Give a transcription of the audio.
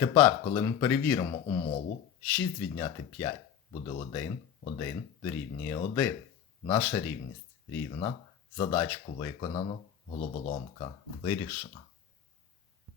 Тепер, коли ми перевіримо умову, 6 відняти 5 буде 1, 1 дорівнює 1. Наша рівність рівна. Задачку виконано, головоломка вирішена.